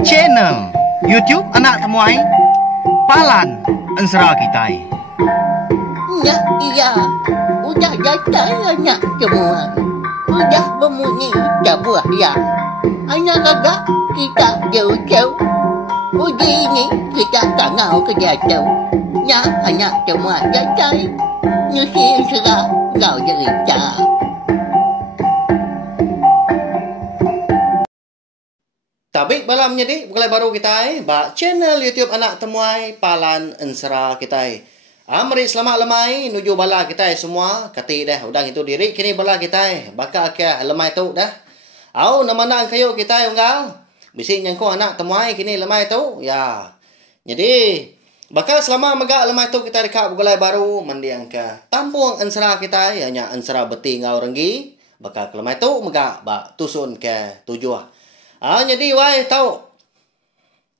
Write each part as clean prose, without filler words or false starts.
Channel YouTube Anak Temuai Palan Ensera Kitai. Ya, iya. Udah datang anak semua. Udah berbunyi sebuah ya. Anak agak kita jauh-jauh. Uji ini kita tangau ke jatuh. Ya, anak semua datang. Nusi serah kau cerita. Tabik balam jadi bukan baru kita ba channel YouTube Anak Temuai Palan Ensera kita. Amri selamat lemai nuju bala kita semua kati dah udang itu diri kini bala kita bakal ke lemai tu dah. Au nama nang kayo kita unggal. Bisi nyangko anak temuai kini lemai tu ya. Jadi bakal selama megak lemai tu kita dekat bukan baru mendiang ke tampung ensera kita ya nya ensera beti ngau renggi bakal ke lemai tu megak ba tusun ke tujuh. Jadi wai tahu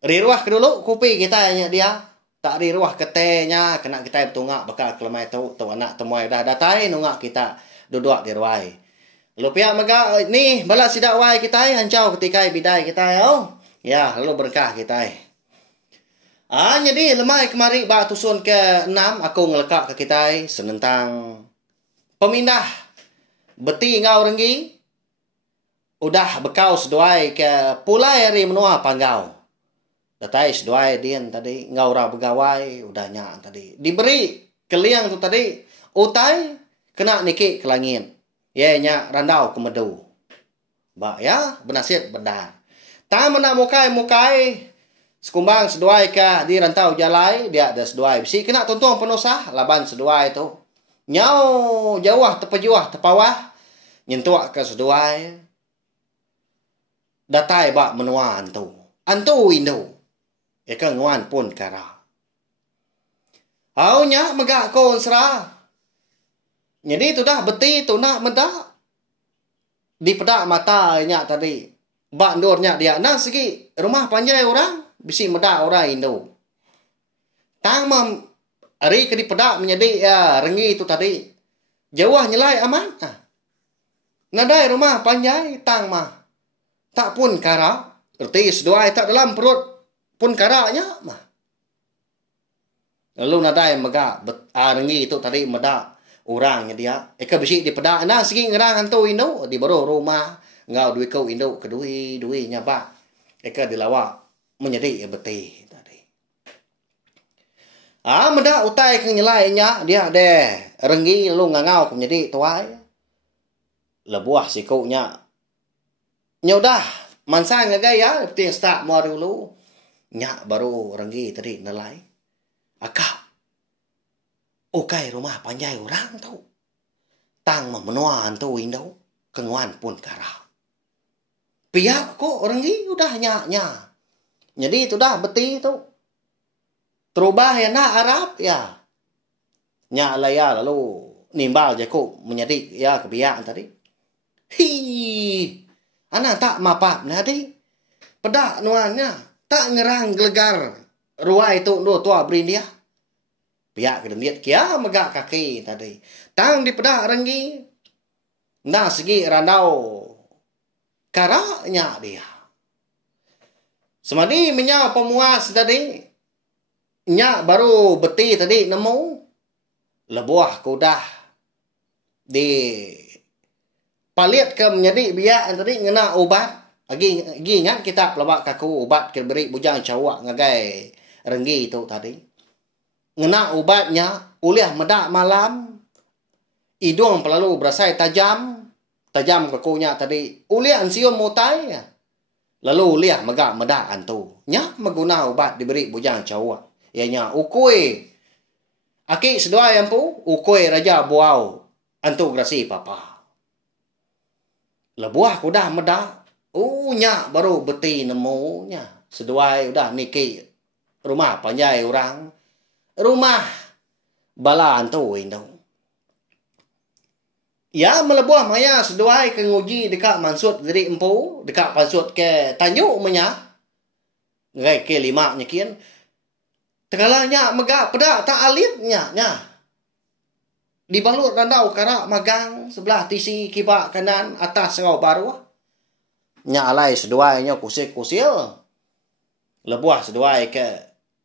riruah ke dulu kopi kita nya dia tak riruah ketenya kena kita betungak bakal kelemai tu anak temuai dah datai nungak kita duduk di ruai. Lalu pihak mega ni bala sidak wai kita hancau ketika bidai kita ya lalu berkah kita. Jadi lemai kemari ba tusun ke 6 aku ngelekak ke kita senentang pemindah beti ngau renggi. Udah bekau seduai ke pulai hari menua panggau. Datai seduai dian tadi ngaura begawai udahnya tadi. Diberi keliang tu tadi utai kena niki ke langit. Ye nya randau ke medu. Ba ya benasit benda. Ta mena mukai sekumbang seduai ke di rantau jalai dia ada seduai. Bisi kena tuntung penosah laban seduai tu. Nyau jauh tepejuah tepawah nyentuak ke seduai. Datai ba menua antu indo eka nguan pun kara aunya megak kon sera jadi tu dah beti tu nak medak di pedak mata nya tadi ba ndurnya dia nah segi rumah panjai orang bisi medak orang indo tang mam ari ke di pedak menjadi ya rengi itu tadi jauh nyelai aman nadai rumah panjai tang mah tak pun kara, berarti seduai tak dalam perut pun karanya mah. Lalu nadai mega rengi itu tadi meda orangnya dia. Eka bisi di pedak na segi ngerang hantu indo di baru rumah ngau duit kau indo kedui nyaba. Eka dilawa menjadi beti tadi. Meda utai ke nyelainya dia deh rengi lu ngangau menjadi tuai. Lebuah sikunya nyaudah mansa ngagai ya penting start mau dulu nyak baru renggi tadi nelai akak okai rumah panjai orang tahu tang memenuan tu indo kenguan pun kara pihak kok renggi udah nya jadi itu dah beti tu terubah ya nak Arab ya nya laya lalu nimbal je kok menjadi ya kebiak tadi anak tak mapap nadi pedak nuannya tak ngerang gelegar ruai itu do tua beri dia pihak kedeniat kia megak kaki tadi tang di pedak renggi nah segi randau karanya dia semadi menya pemuas tadi nya baru beti tadi nemu lebuah kudah di palit ke menjadi biak tadi ngena obat lagi ingat kita pelabak kaku obat ke beri bujang cawak ngagai renggi itu tadi ngena obatnya uliah medak malam hidung pelalu berasai tajam kakunya tadi uliah sium mutai lalu uliah megak medak antu nya mengguna obat diberi bujang cawak ianya ukui aki sedua yang pu ukui raja buau antu grasi papa lebuah kuda medak nya baru beti nemu nya seduai udah niki rumah panjai orang rumah bala antu indo ya melebuah maya seduai ke nguji dekat mansut diri empu dekat mansut ke tanjuk menya ngai ke 5 nyekian tegalanya megak pedak tak alitnya dibalut randau karak magang sebelah tisi kibak kanan atas ngau baru nya alai seduai nya kusil lebuah seduai ke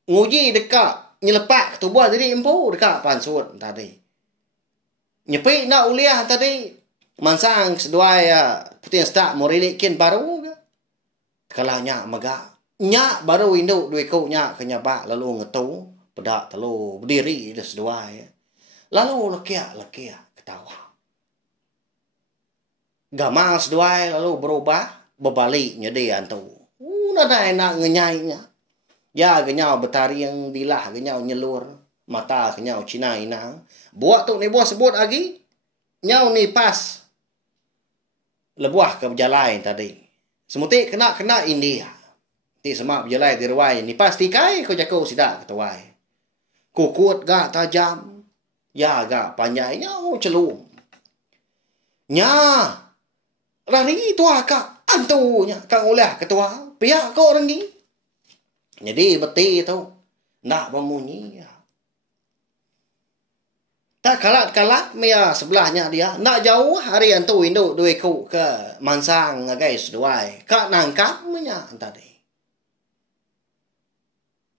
nguji dekat nyelepak ketubuh tadi empu dekat pansut tadi nyepi nak uliah tadi mansang seduai putin stak morilikin baru ke kalau nya maga nya baru induk duit kau nya kenyapa lalu ngetu pedak telu berdiri dah seduai lalu lekia ketawa gamal seduai lalu berubah berbalik nyedi antu nada enak ngenyainya ya genyau betari yang dilah genyau nyelur mata genyau cina inang buat tu ni buat sebut lagi nyau ni pas lebuah ke berjalan tadi semutik kena India ti semak berjalan di ruai ni pas tikai kau jago sidak ketuai kukut gak tajam ya gak panjang nyau celum nya lari tua kak antunya kang ulah ketua pihak kau orang ni jadi beti tu nak memunyi tak kalat mea sebelahnya dia nak jauh hari antu induk duit ku ke mansang guys duai kak nangkap menya tadi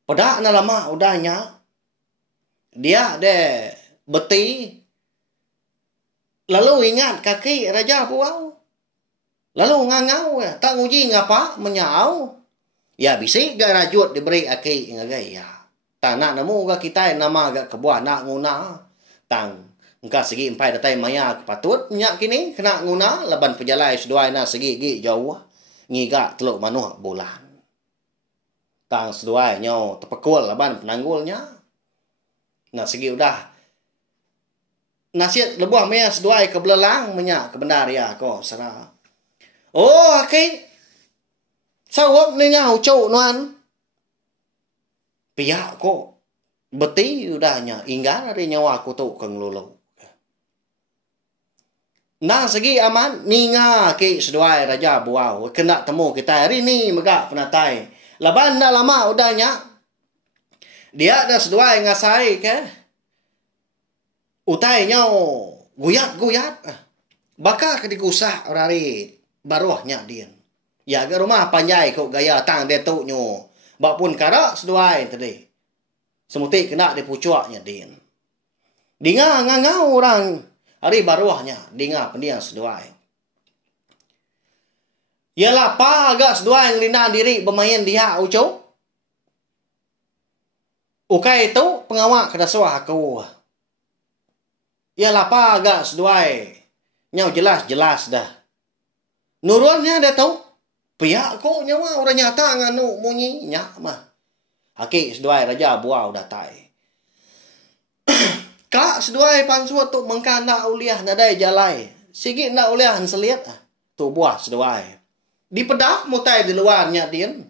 pada na lama udahnya dia de beti lalu ingat kaki raja puau lalu ngangau tak nguji ngapa menyau ya bisik gak rajut diberi aki ngagai ya tanah namu gak kita nama gak kebuah nak nguna tang engka segi empai datai maya patut nya kini kena nguna laban pejalai seduai na segi gi jauh ngiga teluk manuh bulan tang seduai nyo tepekul laban penanggulnya na segi udah nasihat lebuah maya seduai ke belelang menya ke bendar ya ko sera oh aki sawap ni ngau cau nuan pihak ko beti udahnya inggar dari nyawa aku tu keng lulu nah segi aman ninga ke seduai raja buau kena temu kita hari ni megak penatai laban dah lama udahnya dia ada seduai ngasai ke utai nyau guyat bakal kedigusah orari baruahnya dia ya ke rumah panjai kok gaya tang dia tu nyo bak pun karak seduai tadi semutik kena dipucuaknya din dinga ngangau orang hari baruahnya dinga pendiang seduai yalah pa agak seduai ngelina diri bermain dia ucau ukai itu pengawak kedasuah aku yalah pa agak seduai nyau jelas dah nurunnya dia tahu pihak kok nyawa orang nyata nganu munyi nyak mah haki seduai raja buau datai kak seduai pansuat tu mengkana uliah nadai jalai sigi nak uliah seliat tu buah seduai di pedak mutai di luarnya din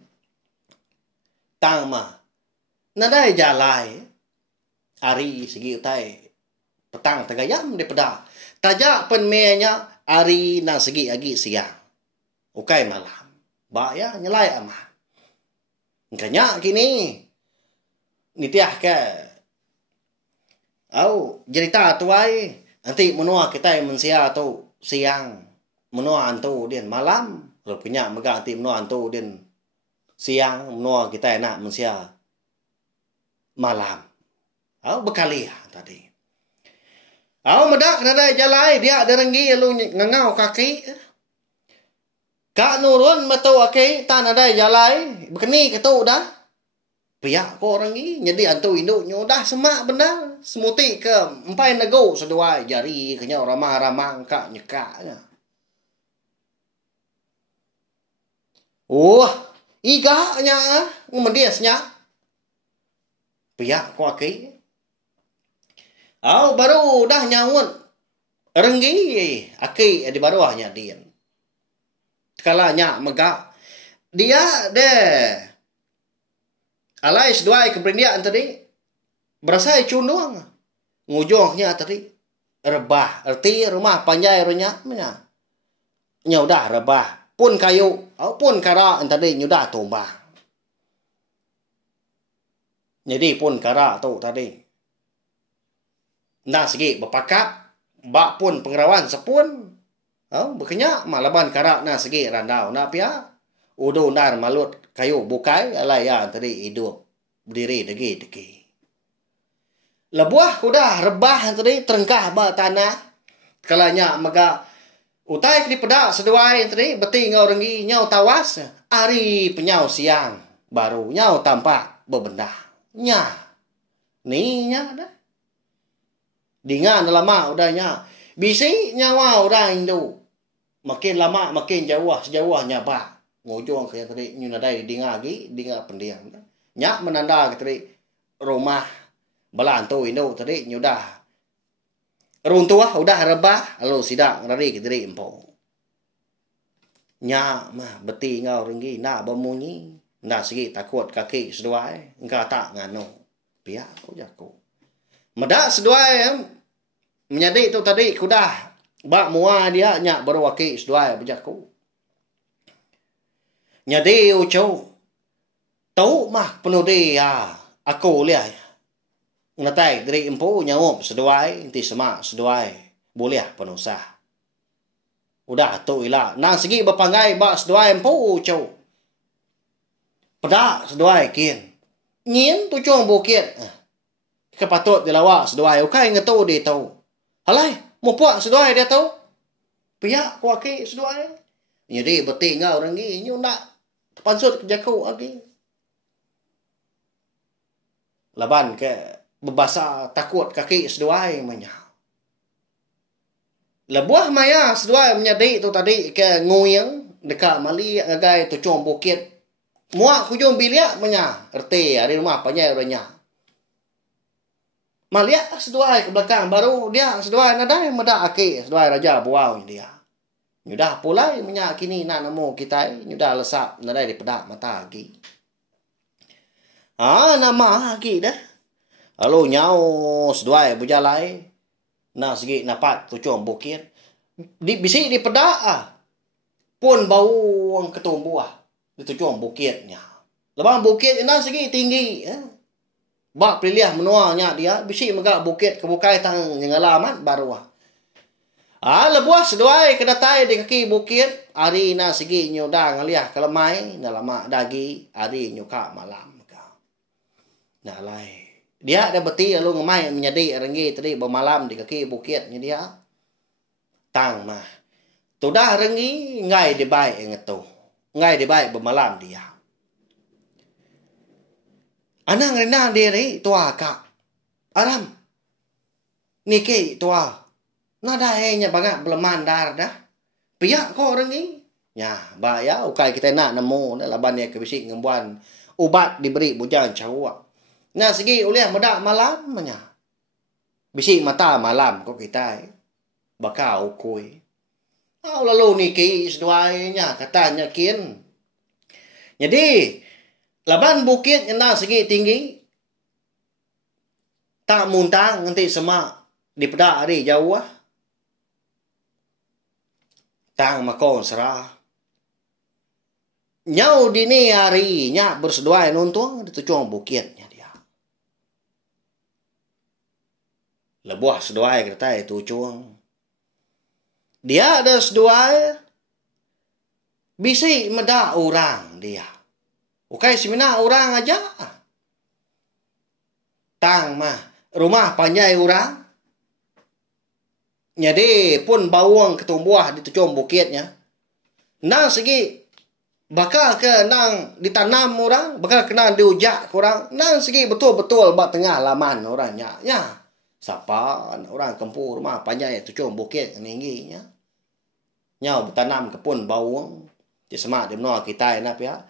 tang mah nadai jalai ari sigi utai petang tegayam di pedak tajak penmenya ari nang segi agi siang ukai malam ba ya nyelai amah kanya kini nitiah ke au cerita tuai nanti menua kita mensia tu siang menua antu din malam kalau punya megang ti menua antu din siang menua kita nak mensia malam au bekali tadi au medak nadai jalai dia derenggi lu ngangau kaki kak nurun metu ake tan ada jalai bekeni ketu dah pihak ko orang ni jadi antu induk nyo dah semak benar semuti ke empai nego seduai jari kenya ramah-ramah kak nyekaknya iganya ngemendiasnya pihak ko ake baru dah nyawun renggi ake di bawahnya dia kalanya megak dia de alai seduai keberendian tadi berasa cundung ngujungnya tadi rebah arti rumah panjai ronya nya udah rebah pun kayu pun kara tadi nyudah tumbang jadi pun kara tu tadi nah segi berpakat bak pun pengerawan sepun Berkenyak malaban karak na segi randau na pia. Udo nar malut kayu bukai alai ya tadi hidup berdiri degi. Lebuah kuda rebah tadi terengkah ba tanah. Kalanya maga utai kini pedak seduai tadi beti ngau rengi nyau tawas. Ari penyau siang baru nyau tampak bebendah. Nya. Ni nya dah. Dengan lama udahnya. Bisi nyawa orang Indo. Makin lama makin sejauhnya ba. Ngujung ke tadi nyunadai dinga lagi, dinga pendiam. Nyak menanda ke tadi rumah belantu Indo tadi nyudah. Runtuh udah rebah lalu sidak ngari ke tadi empo. Nyak mah beti ngau ringgi nak bemunyi. Ndak segi takut kaki seduai. Engkau tak ngano. Biar aku jago. Medak seduai menyadik tu tadi kudah. Bak mua dia nyak baru waki seduai berjaku. Nyadi ucau. Tahu mah penuh dia. Aku lihat. Ngatai dari empu nyawup seduai. Nanti semak seduai. Boleh penuh sah. Udah tu ilah. Nang segi berpangai bak seduai empu ucau. Pedak seduai kin. Nyin tu cung bukit. Kepatut dilawak seduai. Ukai ngetu dia tahu. Halai, mau puak seduai dia tahu. Pihak kuaki seduai. Jadi beti ngau orang ni. Nyu nak terpansut kejaku lagi. Laban ke berbasa takut kaki seduai manya. Lebuah maya seduai menyadik tu tadi ke nguyang. Dekat mali ngagai tu cung bukit. Muak hujung biliak menya. Erti hari rumah panyai orangnya. Maliak seduai ke belakang. Baru dia seduai nadai medak aki. Seduai raja buau dia. Nyudah pulai menya kini nak nemu kita. Nyudah lesap nadai di pedak mata lagi. Nama lagi dah. Lalu nyau seduai berjalai. Nah segi napat tucung bukit. Bisik di pedak pun bau ketumbuh. Itu cuma bukitnya. Lepas bukit ini segi tinggi. Bak pilih menuanya dia. Bisik megak bukit kebukai tang yang alamat baru. Lebuah seduai kedatai di kaki bukit. Hari na segi nyudah ngaliah kelemai. Nalama dagi. Hari nyuka malam. Nalai. Dia ada beti lalu ngemai menjadi renggi tadi bermalam di kaki bukitnya dia. Tang mah. Tudah renggi ngai di baik ngetu. Ngai di baik bermalam dia. Anang rena diri tua kak. Aram. Niki tua. Nada hanya banget beleman dar dah. Piak kau orang ni. Ya, ba ya ukai kita nak nemu laban dia kebisik ngembuan ubat diberi bujang cawak. Nah segi oleh medak malam menya. Bisik mata malam kau kita. Bakau ukui. Lalu niki seduainya katanya kin. Jadi laban bukit yang segi tinggi. Tak muntang nanti semak di pedak hari jauh. Tang makon serah. Nyau dini hari nya berseduai nuntung di tucung bukitnya dia. Lebuah seduai kata tucung. Dia ada seduai. Bisi meda orang dia. Ukai semina orang aja. Tang mah. Rumah panjai orang. Jadi pun bawang ketumbuh di tucung bukitnya. Nang segi. Bakal ke nang ditanam orang. Bakal kena diujak orang. Nang segi betul-betul bak tengah laman orangnya. Ya. Siapa orang kampung rumah panjai tucung bukit tingginya. Nyau bertanam kebun bawang. Di semak di menua kita enak ya.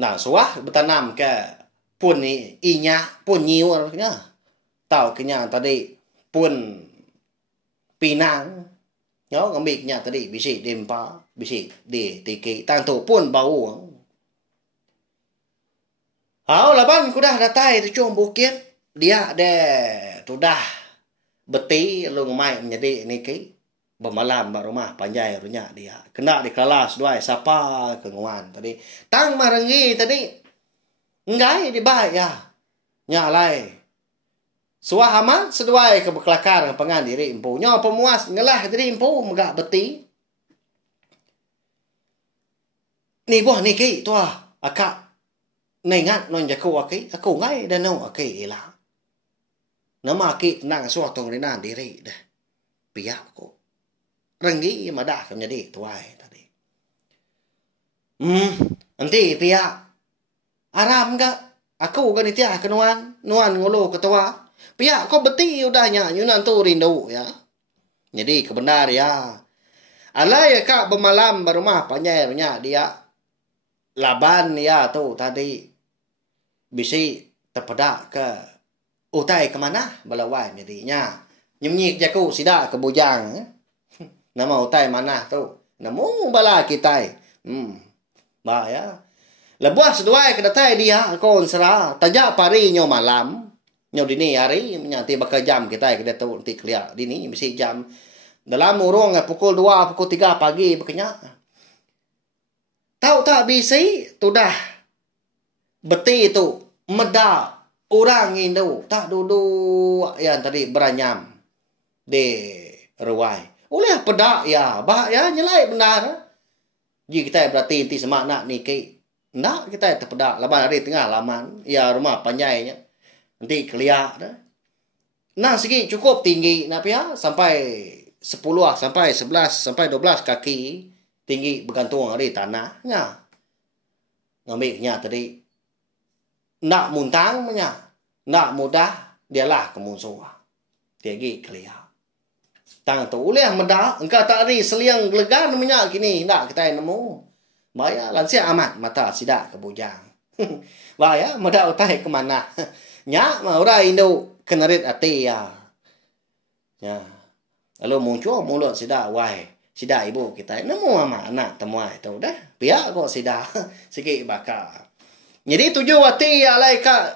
Nah, suah bertanam ke pun ni inya pun nyiu artinya. Tahu kenya tadi pun pinang. Nyau ngambil kenya tadi bisi dempa, bisi di tiki tantu pun bawang. Laban kudah datai tucung bukit. Dia ada sudah beti lu ngemai menjadi niki. Bermalam bar rumah panjai runya dia. Kena di kelas dua siapa kenguan tadi. Tang marengi tadi. Enggak di baik ya. Nyalai. Suah amat seduai ke berkelakar pengan diri empu. Nya pemuas ngelah diri empu megak beti. Ni buah ni ki tua akak. Nengat non jaku aki. Aku ngai dan nau aki ilah. Nama aki tenang suah tong rinan diri dah. Piak ko. Renggi madah menjadi tuai tadi. Nanti piak. Aram enggak? Aku kan itu ke nuan ngulu ketua. Piak kau beti udahnya nyunan tu rindu ya. Jadi kebenar ya. Alai kak bermalam berumah panyainya dia. Laban ya tu tadi. Bisi terpedak ke utai kemana balawai jadinya. Nyemnyik jaku sida ke bujang. Nama utai mana tu. Namu bala kita. Ba ya. Lebuah seduai kedatai dia kon sera tajak pari nyo malam nyo dini hari menyati bakal jam kita kedai tu nanti kelia dini mesti jam dalam urung pukul 2 pukul 3 pagi bekenya tahu tak bisi tu dah beti tu meda orang Indo tak duduk yang tadi beranyam di ruai oleh pedak ya bah ya nyelai benar ji kita berarti inti semak nak ni ke nak kita terpedak laban hari tengah laman ya rumah panjainya nanti keliak dah nah segi cukup tinggi nak pia sampai 10 sampai 11 sampai 12 kaki tinggi bergantung dari tanahnya ngambilnya tadi nak muntang nya nak mudah dialah kemusuh tiagi keliak tang tu oleh medak engkau tak ri seliang gelegan minyak kini nak kita nemu Baya lansia amat mata sidak ke bujang. Baya muda utai ke mana? Nya ma ora Indo kenerit ati ya. Ya. Lalu muncul mulut sidak wai. Sidak ibu kita nemu ama anak temuai tu dah. Pihak kok sidak sikit bakar. Jadi tujuh wati alai ka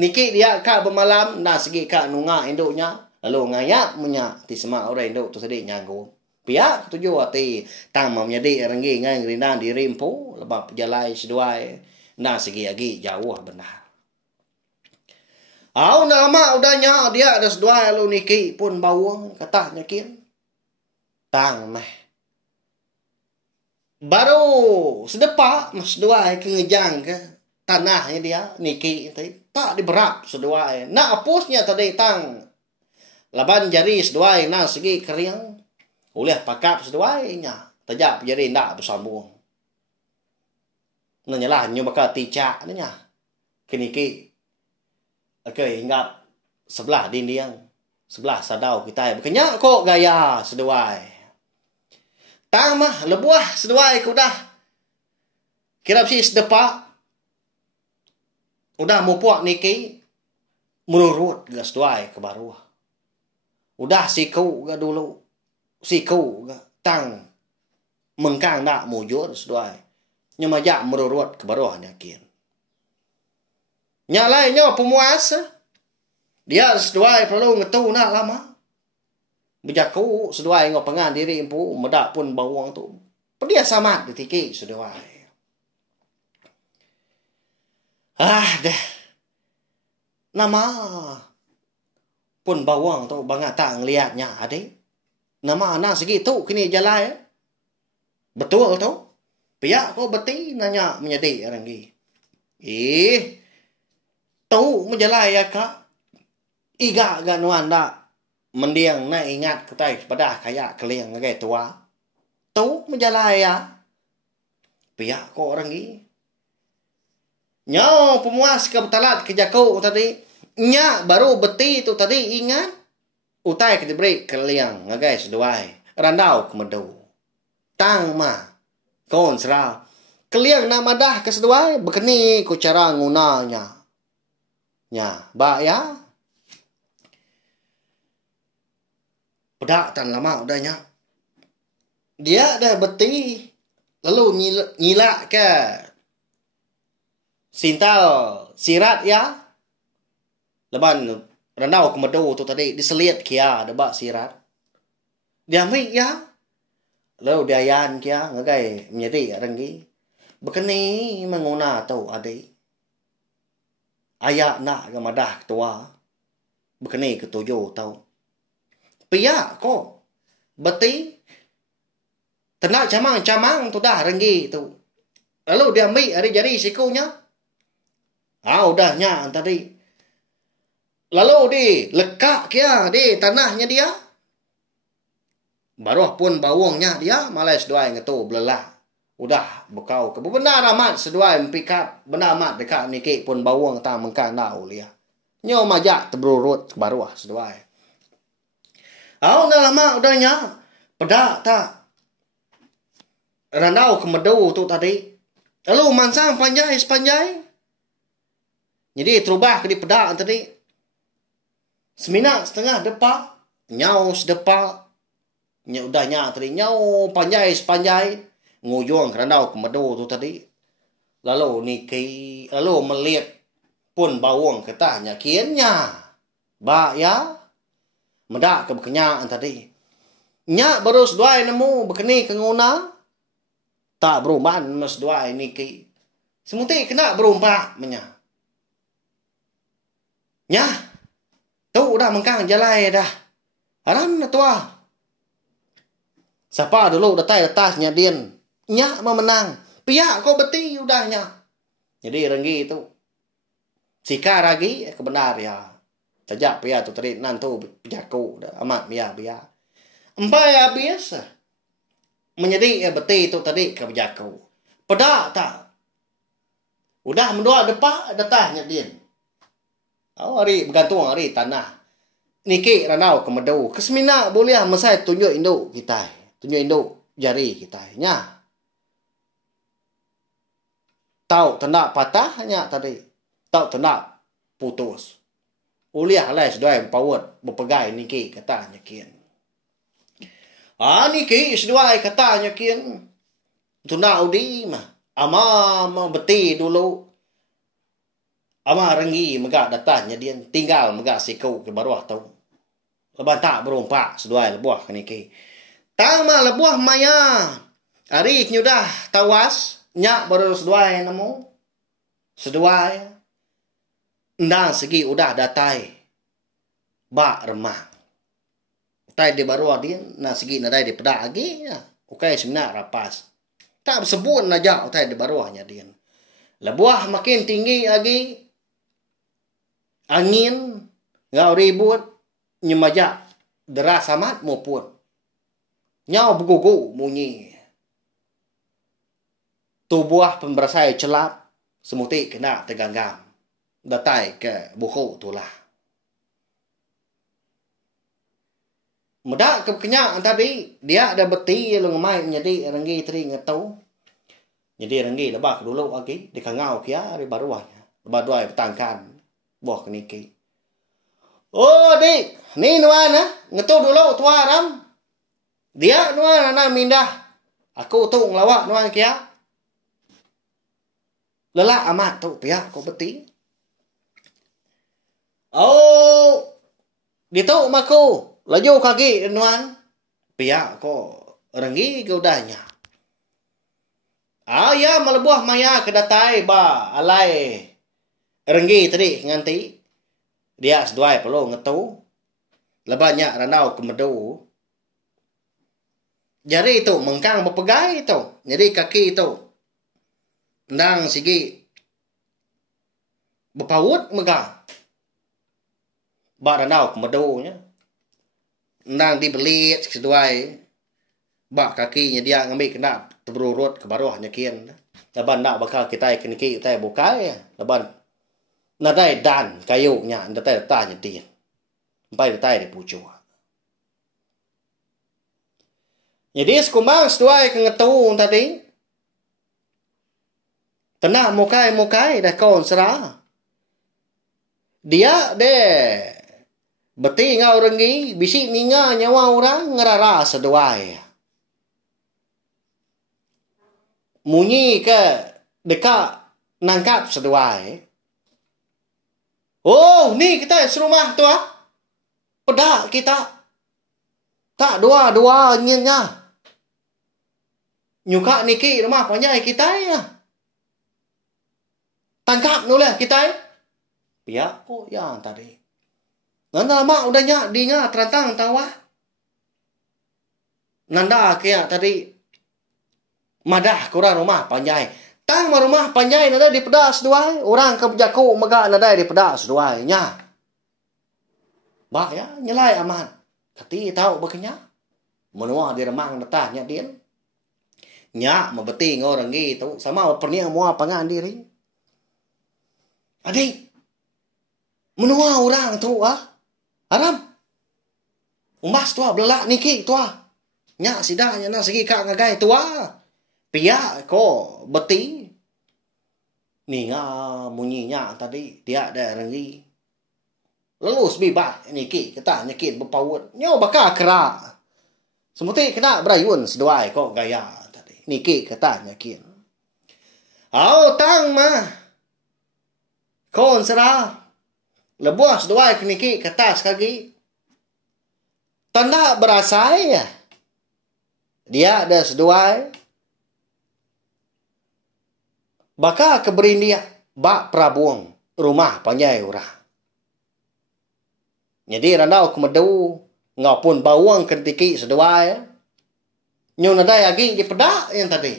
niki dia ka bermalam na segi ka nunga induknya. Lalu ngayak munya ti semak orang induk tu sedih nyago. Pihak tujuh hati tang menjadi renggi ngai rindan di rimpu lebab jalai seduai na segi lagi jauh benar. Au nama udahnya dia ada seduai lu niki pun bau katanya kin. Tang meh. Baru sedepak mas seduai ke ngejang ke tanahnya dia niki tak diberap seduai. Nak hapusnya tadi tang laban jari seduai na segi kering. Oleh pakap seduainya. Tajak jadi ndak bersambung. Nanyalah nyo bakal ticak nya. Keniki. Okey, hinggap sebelah dinding. Sebelah sadau kita. Bekenya kok gaya seduai. Tang mah lebuah seduai ku dah. Kira si sedepak. Udah mupuak niki. Menurut ga seduai ke baru. Udah siku ga dulu. Siku tang mengkang nak mujur seduai nyamajak merurut ke bawah yakin nyalainya pemuas dia seduai perlu ngetu nak lama bejaku seduai ngopengan diri empu medak pun bawang tu pedia samat ditiki seduai deh nama pun bawang tu bangat tak ngeliatnya adik nama anak segitu kini jalai. Betul tu. Pihak kau beti nanya menjadi renggi. Tahu menjalai ya kak. Iga ganuan dak. Mendiang na ingat ketai pada kayak keliang ngagai tua. Tahu menjalai ya. Pihak kau renggi. Nyaw pemuas kebetalat kejaku tadi. Nya baru beti tu tadi ingat. Utai ke diberi keliang ngagai seduai. Randau ke medu. Tang ma. Kon serah. Keliang nak madah ke seduai. Bekeni ku cara ngunanya. Nya. Ba ya. Pedak tan lama udahnya. Dia dah beti. Lalu nyilak ke. Sintal sirat ya. Leban randau ke medu tu tadi diseliat kia debak sirat. Dia ambil ya. Lalu dia yan kia ngagai menjadi renggi. Bekeni menguna tau adik. Ayak nak ke madah tua. Bekeni ketujuh tau. Pihak ko. Beti. Tenak camang-camang tu dah renggi tu. Lalu dia ambil hari jari sikunya. Udahnya tadi. Lalu di lekak kia di tanahnya dia. Baru pun bawangnya dia malai seduai ngetu belelah. Udah bekau ke benar amat seduai mpikat benar amat dekat niki pun bawang ta mengkan dau lia. Nyo majak terberurut baru seduai. Udah lama udahnya. Pedak tak. Randau ke medu tu tadi. Lalu mansang panjai sepanjai. Jadi terubah ke di pedak tadi. Seminak setengah depak. Nyau sedepak. Udahnya tadi. Nyau panjai sepanjai. Ngujung kerandau ke medu tu tadi. Lalu niki. Lalu melihat pun bawang ketahnya. Kiannya. Bak ya. Medak ke berkenyak tadi. Nyak baru seduai nemu berkeni ke nguna. Tak beruman mas seduai niki. Semuti kena berumpak menya. Nyah. Tu dah mengkang jalai dah. Haran tua. Siapa dulu datai atasnya din. Nyak memenang. Pihak kau beti udahnya. Jadi renggi itu. Sika lagi kebenar ya. Sejak pihak tu tadi nantu pijaku amat biar. Empai habis. Menjadi beti tu tadi ke pijaku. Pedak tak. Udah mendua depak datahnya din. Hari bergantung hari tanah. Niki ranau ke medu. Kesemina boleh mesai tunjuk induk kita. Tunjuk induk jari kita. Nya. Tahu tendak patahnya tadi. Tahu tendak putus. Uliah lah seduai empawat berpegai niki katanya kian. Niki seduai katanya kian. Tuna udi mah. Ama beti dulu. Ama renggi megak datanya dia tinggal megak siku ke baruah tau. Leban tak berumpak seduai lebuah ke niki. Tama lebuah maya. Hari nyudah tawas. Nyak baru seduai nemu. Seduai. Ndang segi udah datai. Bak remang. Tai di baruah dia. Nah segi nadai di pedak lagi. Ukai sebenar rapas. Tak bersebut najak utai di baruahnya dia. Lebuah makin tinggi lagi. Angin. Ngau ribut. Nyemajak. Deras amat maupun. Nyau bergugu bunyi. Tubuh pemberasai celap. Semuti kena terganggam. Datai ke buku itulah. Medak ke kenyak tadi. Dia ada beti lu ngemai menjadi renggi teri ngetau. Jadi renggi lebah dulu lagi. Di kangau kia di baruahnya. Lebah dua petangkan. Buah ke niki. Oh dik. Ni nuan ngetau dulu tua ram. Dia nuan anak mindah. Aku tu ngelawak nuan kia. Lelak amat tu pihak kau beti. Gitu maku. Laju kaki nuan. Pihak kau renggi ke udahnya. Ya melebuah maya kedatai ba alai. Renggi tadi nganti. Dia seduai perlu ngetu. Lebanyak ranau ke medu. Jari itu mengkang berpegai itu. Jadi kaki itu. Ndang sigi. Berpaut megah. Bak ranau ke medunya. Ndang dibelit seduai. Bak kakinya dia ngambil kena terberurut ke baruahnya kian. Leban nak bakal kita keniki kita bukai. Leban nadai dan kayunya. Nadai tanya dia. Sampai detai di pucuk. Jadi sekumbang seduai ke ngetu tadi. Tenang mukai-mukai dah kawan serah. Dia deh. Beti ngau renggi. Bisik ninga nyawa orang ngerara seduai. Munyi ke dekat nangkap seduai. Oh ni kita serumah tu Pedak kita. Tak dua-dua anginnya. Nyuka niki rumah panjai kita ya. Tangkap nulah kita. Pihak kok ya tadi. Nanda mak udahnya di nga terantang tawa. Nanda kaya tadi madah kurang rumah panjai. Tang rumah panjai nada di pedas duai. Orang ke jaku maga nada di pedas duai nya. Ba ya nyelai aman. Kati tahu bekenya. Menua di remang datanya dia. Nya mabeti orang gitu. Sama perniang mua pangan diri. Adik. Menua orang tu Aram. Umas tua belak niki tua. Nya sidahnya na segi kak ngagai tua. Pia ko beti. Ni nga munyinya tadi dia ada rengi. Lulus bibat niki kita nyakin berpaut. Nyo baka kera. Semuti kena berayun seduai kok gaya tadi. Niki kata nyakin. Au tang mah. Kon serah. Lebuah seduai niki kata sekali. Tanda berasai ya. Dia ada seduai. Baka keberindia bak prabuang rumah panjai urah. Jadi randau kemedu ngapun bawang kentiki seduai. Nyo nadai agi di pedak yang tadi.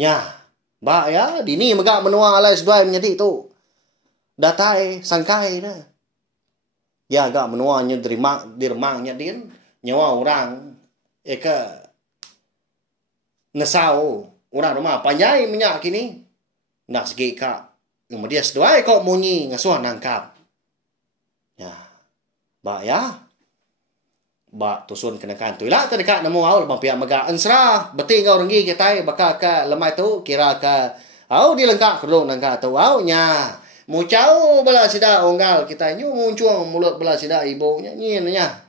Nya, bak ya dini megak menua alai seduai menjadi tu. Datai sangkai na. Ya agak menua nyo diremangnya din. Nyawa orang eka ngesau orang rumah panjai minyak kini. Nak segi kak. Kemudian seduai kok munyi ngasuh nangkap. Ya. Bak ya. Bak tusun kenakan tu. Ilah terdekat nemu au lebang pihak megak ensra. Beti ngau renggi kita bakal ke lemai tu kira ke au dilengkap kerung nangkap tu au nya. Mucau bela sida onggal kita nyu muncuang mulut bela sida ibu nyanyi nya.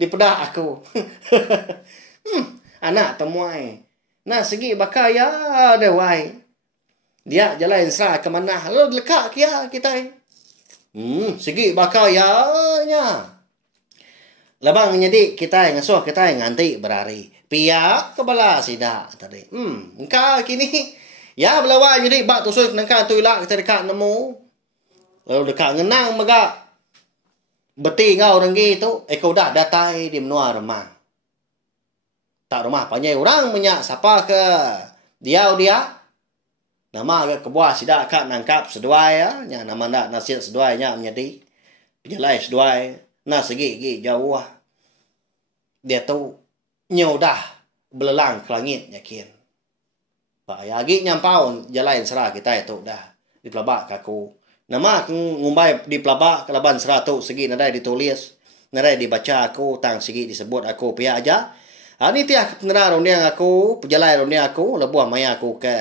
Di pedak aku. Anak temuai. Nah segi bakal ya ada wai. Dia jalan ensra ke mana? Lalu lekat kia kita. Segi bakal ya nya. Labang nyedi kita ngasuh kita nganti berari. Pia kebala sida tadi. Engkau kini ya belawa jadi bak tusul nangka tu ilak kita dekat nemu. Lalu dekat ngenang megak. Beti ngau renggi tu eko dah datai di menua rumah. Tak rumah panjai orang menyak siapa ke dia. Nama ke kebuah sida kak nangkap seduai ya. Nya nama ndak nasihat seduai nya menjadi. Jalai seduai. Nah segi jauh. Dia tu nyau dah belelang ke langit yakin. Pak yagi nyampau jalan serah kita itu dah di pelabak kaku. Nama aku ngumbai di pelabak kelaban serah tu segi nadai ditulis. Nadai dibaca aku tang segi disebut aku pihak aja. Ani tiah kenara roniang aku, pejalai roniang aku, lebuah maya aku ke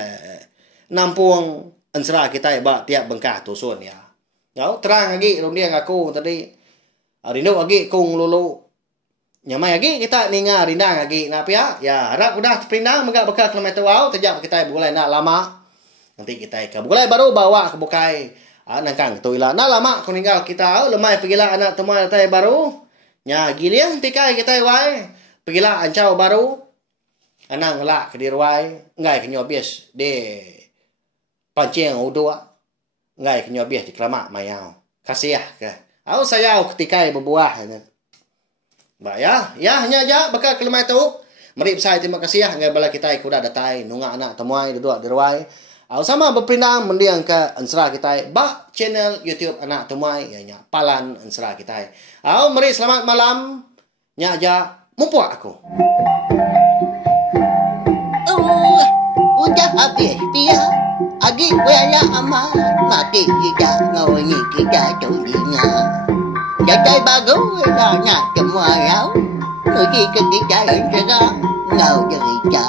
nampung ensera kita ba tiap bengkah tusun ya. Ngau terang lagi roniang aku tadi. Rindu lagi kung lulu. Nyamai lagi kita ninga rindang lagi na pihak. Ya harap udah terpindang megak bekal kilometer wow terjap kita bulai nak lama. Nanti kita ke bulai baru bawa ke bukai. Nangkang tuila na lama ku ninggal kita lemai pergilah anak temuai tai baru. Nya giliang tikai kita wai. Pergilah ancau baru. Anang ngelak ke dirwai. Ngai ke nyobies de pancing udua. Ngai ke nyobies di keramak mayau. Kasih ke. Aku sayau ketika berbuah. Ba ya, hanya aja bakal kelemai tu. Mari saya terima kasih ngai bala kita kuda datai nunga anak temuai duduk dirwai. Aku sama berpindah mendiang ke ensera kita ba channel YouTube anak temuai nya Palan ensera kita. Aku mari selamat malam. Nya aja mumpuk aku. Udah habis dia. Agi waya amat mati kita ngawengi kita tulinya. Jadi bagus nak semua rau. Nuji ketika yang serang ngau cerita.